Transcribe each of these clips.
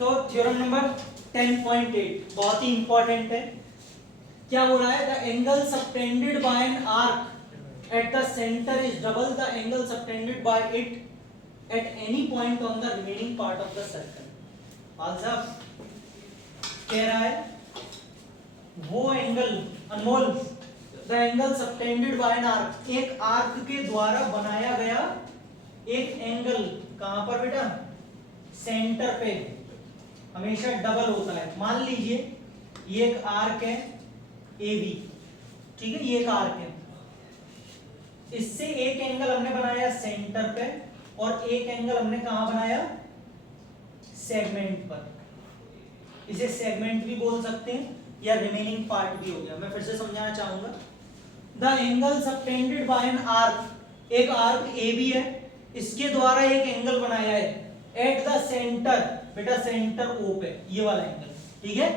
तो theorem number 10.8 बहुत ही important है। क्या हो रहा है? The angle subtended bye an arc at the centre is double the angle subtended bye it at any point on the remaining part of the circle. Also कह रहा है वो angle Anmol the angle subtended bye an arc, एक arc के द्वारा बनाया गया एक एंगल कहां पर बेटा? सेंटर पे हमेशा डबल होता है। मान लीजिए ये एक आर्क है AB, ठीक है, ये एक आर्क है, इससे एक एंगल हमने बनाया सेंटर पे और एक एंगल हमने कहां बनाया? सेगमेंट पर। इसे सेगमेंट भी बोल सकते हैं या रिमेनिंग पार्ट भी हो गया। मैं फिर से समझाना चाहूंगा। The angle subtended bye an arc, एक आर्क AB है, इसके द्वारा एक एंगल बनाया है एट द सेंटर, बेटा सेंटर O पे, ये वाला एंगल, ठीक है।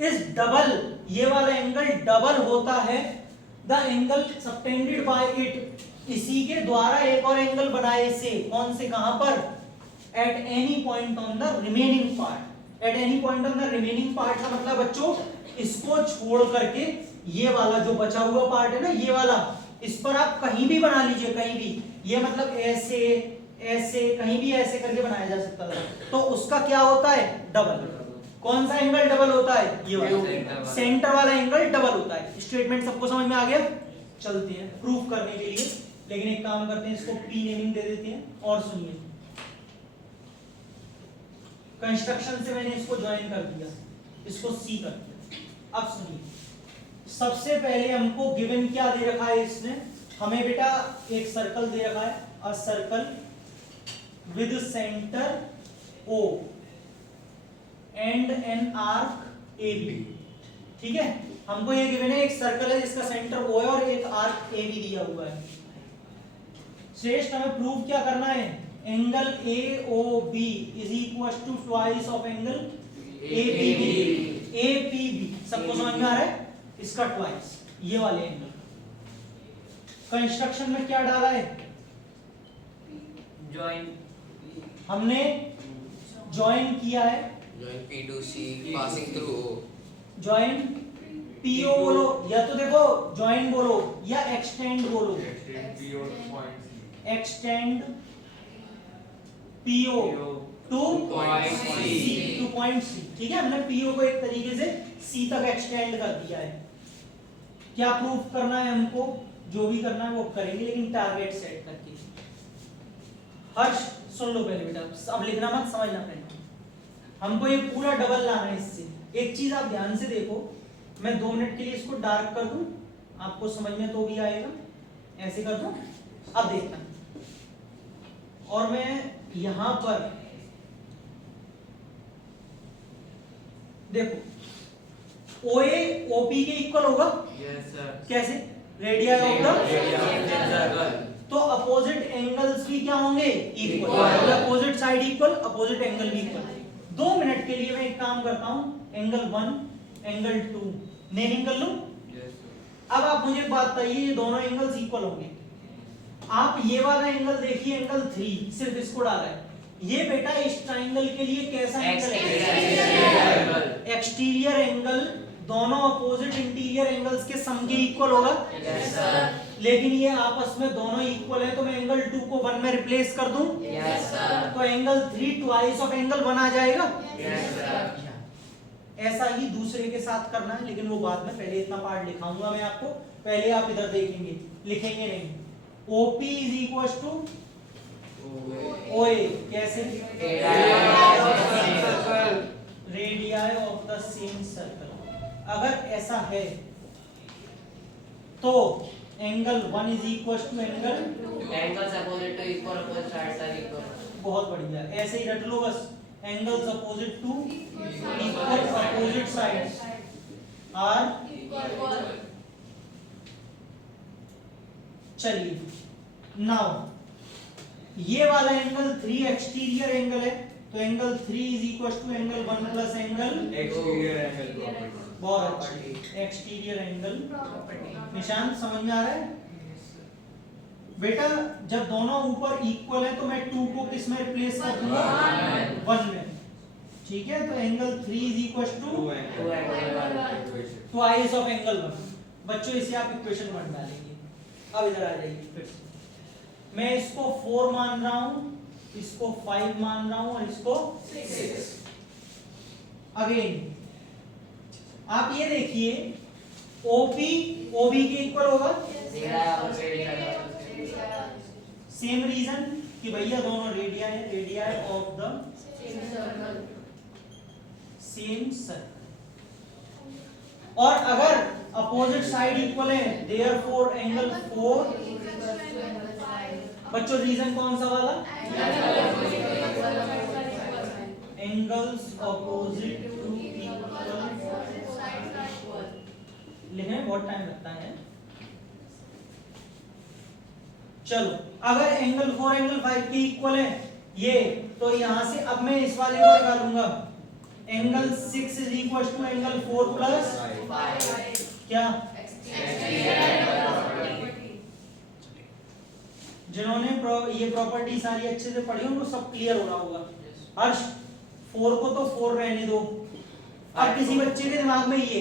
इस डबल, ये वाला एंगल डबल होता है the angle subtended bye it, इसी के द्वारा एक और एंगल बनाए से, कौन से, कहां पर? At any point on the remaining part. At any point on the remaining part का मतलब बच्चों इसको छोड़ करके ये वाला जो बचा हुआ पार्ट है ना, ये वाला, इस पर आप कहीं भी बना लीजिए, कहीं भी, ये मतलब ऐसे ऐसे कहीं भी ऐसे करके बनाया जा सकता है, तो उसका क्या होता है? डबल। कौन सा एंगल डबल होता है? ये वाला, सेंटर वाला एंगल डबल होता है। स्टेटमेंट सबको समझ में आ गया? चलते हैं प्रूफ करने के लिए, लेकिन एक काम करते हैं, इसको P नेमिंग दे देते हैं। और सुनिए, कंस्ट्रक्शन से मैंने इसको ज्वाइन कर दिया, इसको C कर दिया। अब सुनिए, सबसे पहले हमको गिवन क्या दे रखा है इसने? हमें बेटा एक सर्कल दे रखा है, a circle with centre O and an arc AB, ठीक है। हमको ये गिवन है एक सर्कल है जिसका सेंटर O है और एक आर्क AB दिया हुआ है। श्रेष्ठ हमें प्रूव क्या करना है? Angle AOB is equal to twice of angle APB। सबको समझ में आ रहा है? इसका ट्वाइस, ये वाले एंगल। कंस्ट्रक्शन में क्या डाला है? जॉइन, हमने ज्वाइन किया है, Join P to C passing through O. Join PO बोलो या तो देखो ज्वाइन बोलो या एक्सटेंड बोलो। Extend PO two point C, ठीक है। हमने PO को एक तरीके से C तक एक्सटेंड कर दिया है। क्या प्रूफ करना है हमको? जो भी करना है वो करेंगे, लेकिन टारगेट सेट करके। हर्ष सुन लो पहले बेटा, अब लिखना मत, समझना पड़ेगा। हमको ये पूरा डबल लाना है इससे। एक चीज आप ध्यान से देखो, मैं 2 मिनट के लिए इसको डार्क कर दूं, आपको समझ में तो भी आएगा। ऐसे कर दूं, अब देखना। और मैं यहां पर देखो OA OP के इक्वल होगा। यस सर, कैसे? रेडियस ऑफ द, तो अपोजिट एंगल्स भी क्या होंगे? Equal. Opposite side equal, opposite angle भी इक्वल। 2 मिनट के लिए मैं एक काम करता हूं, एंगल 1 एंगल 2 नेमिंग कर लूं। अब आप मुझे एक बात बताइए, ये दोनों एंगल्स इक्वल होंगे। आप ये वाला एंगल देखिए, एंगल 3, सिर्फ इसको डाला है। ये बेटा इस ट्राइंगल के लिए कैसा एंगल है? Exterior angle. दोनों अपोजिट इंटीरियर एंगल्स के सम के इक्वल होगा। यस सर, लेकिन ये आपस में दोनों इक्वल है, तो मैं एंगल 2 को 1 में रिप्लेस कर दूं, यस सर, तो एंगल 3 ट्वाइस ऑफ एंगल 1 आ जाएगा। Yes sir. ऐसा ही दूसरे के साथ करना है, लेकिन वो बाद में, पहले इतना पार्ट लिखाऊंगा मैं आपको, पहले आप इधर देखेंगे, लिखेंगे नहीं। OP is equal to OA, कैसे? Radius of the same circle. अगर ऐसा है तो angle 1 is equal to angles opposite to equal, opposite sides are equal. बहुत बढ़िया, ऐसे ही रट लो बस। Angles opposite to equal, opposite sides are. चलिए नाउ ये वाला एंगल 3 एक्सटीरियर एंगल है, तो angle 3 is equal to angle 1 plus angle exterior angle. बहुत अच्छी, एक्सटीरियर एंगल। निशान समझ में आ रहा है बेटा? जब दोनों ऊपर इक्वल है तो मैं 2 को किस में रिप्लेस कर दूंगा? 1 में, ठीक है, तो angle 3 is equal to 2 angle 1 twice of angle 1। बच्चों इसे आप इक्वेशन 1 डालेंगे। अब इधर आ जाइए फिर से। मैं इसको 4 मान रहा हूं, इसको 5 मान रहा हूं और इसको 6। अगेन आप ये देखिए ओपी ओबी के इक्वल होगा, सेम रीजन कि भैया दोनों radii of the same circle. और अगर अपोजिट साइड इक्वल है देयरफॉर एंगल 4, बच्चों रीजन कौन सा वाला, एंगल्स अपोजिट टू इक्वल, लिखने में बहुत टाइम लगता है। चलो अगर एंगल 4 एंगल 5 के इक्वल है ये, तो यहां से अब मैं इस वाले को निकालूंगा, angle 6 is equal to angle 4 plus क्या, जिन्होंने ये प्रॉपर्टी सारी अच्छे से पढ़ी उनको सब क्लियर हो रहा होगा। हर्ष 4 को तो 4 रहने दो। अब किसी बच्चे के दिमाग में ये,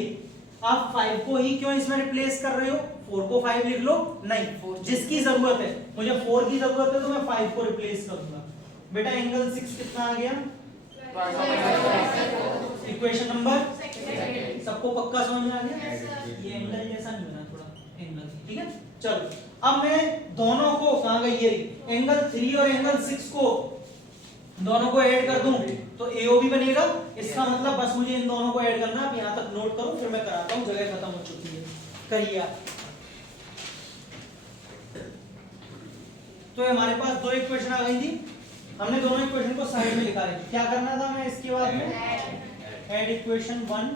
आप 5 को ही क्यों इसमें रिप्लेस कर रहे हो, 4 को 5 लिख लो, नहीं, जिसकी जरूरत है, मुझे 4 की जरूरत है तो मैं 5 को रिप्लेस करूंगा। बेटा एंगल 6 कितना आ गया, इक्वेशन नंबर, सबको पक्का समझ में आ गया। ये एंगल जैसा नहीं होना, थोड़ा एंगल, ठीक है। चलो अब मैं दोनों को, कहां गई ये, एंगल 3 और एंगल 6 को दोनों को ऐड कर दूं तो AOB बनेगा। इसका मतलब बस मुझे इन दोनों को ऐड करना, आप यहां तक नोट करो, फिर मैं कराता हूं, जगह खत्म हो चुकी है, करिए आप। तो हमारे पास दो इक्वेशन आ गई थी, हमने दोनों इक्वेशन को साइड में लिखा है। क्या करना था मैं इसके बाद में, ऐड इक्वेशन 1।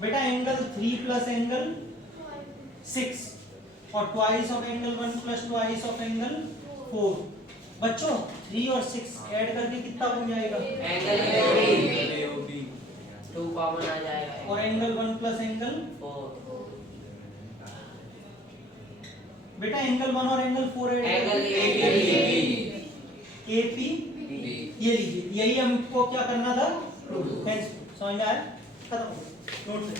बेटा एंगल 3 प्लस एंगल 6 और twice of angle 1 plus twice of angle 4। बच्चों 3 और 6 ऐड करके कितना बन जाएगा, एंगल 2 कॉमन आ जाएगा, और एंगल 1 प्लस एंगल 4 बेटा एंगल 1 और एंगल 4 ऐड एंगल AP, ये लीजिए, यही हमको क्या करना था, समझ में आया, खत्म, नोट से